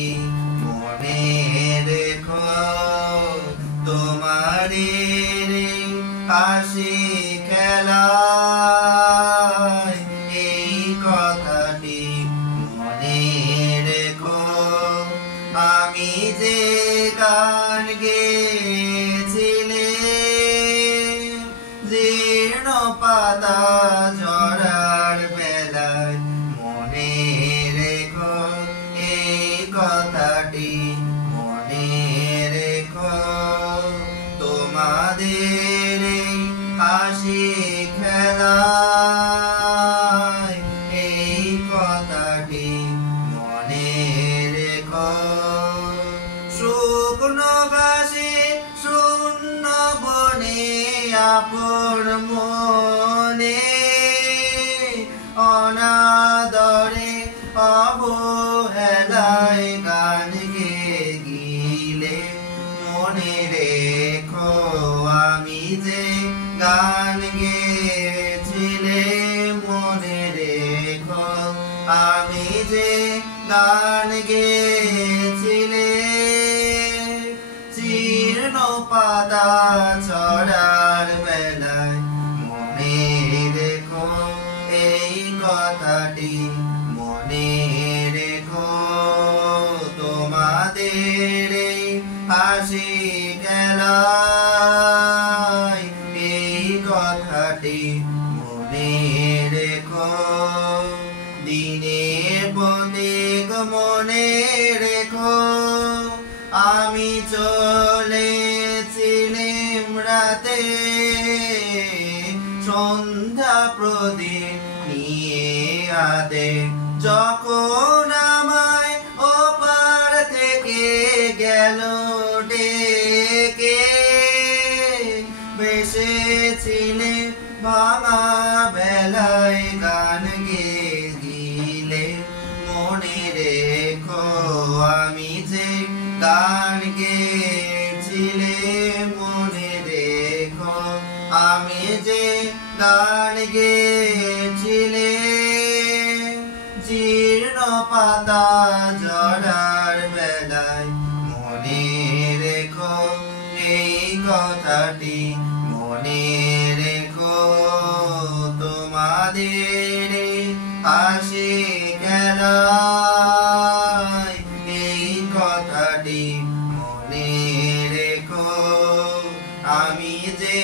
মনে রেখো তোমারি হাসি খেলায় এই কথাটি মনে রেখো। আমি যে গান গেয়েছিলে জীর্ণ পাতা ঝরার বেলায়, মনে রেখো এই কথাটি মনে রেখো। তোমাদের হাসি খেলায় এই কথাটি মনে রেখো। শুকনো ঘাসে শূন্য বনে আপন মনে অনাদরে অবহেলায় গান গেলে, মনে রেখো আমি যে গান গেয়েছিলে। মনে রেখো আমি যে গান গেয়েছিলে জীর্ণ পাতা ছড়ার বেলায়, মনে রেখো এই কথাটি মনে রেখো। তোমাদের হাসি খেলায় এই কথাটি মনে রেখো। দিনের প্রতীক মনে রেখো আমি চলেছিলাম রাতে সন্ধ্যা প্রদীপ নিয়ে হাতে, যখন আমায় ওপার থেকে গেল ডেকে বেসেছিলে ভাঙা বেলায় গান গেলে, মনে রেখো আমি যে গান গেয়েছিলে। মনে রেখো আমি যে গান গেয়েছিলে জীর্ণ পাতা ঝরার বেলায়, মনে রেখো এই কথাটি মনে রেখো। তোমাদের হাসি খেলায় এই কথাটি মনে রেখো। আমি যে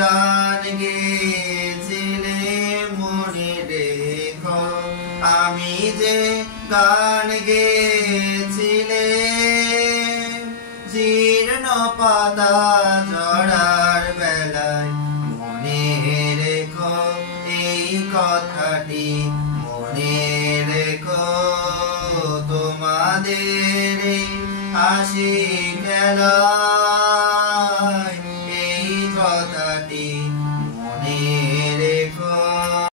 গান গেয়েছিলে, মনে রেখো আমি যে গান গেয়েছিলে জীর্ণ পাতা ঝরার বেলায়, মনে রেখো এই কথাটি মনে রেখো। তোমাদের হাসি খেলা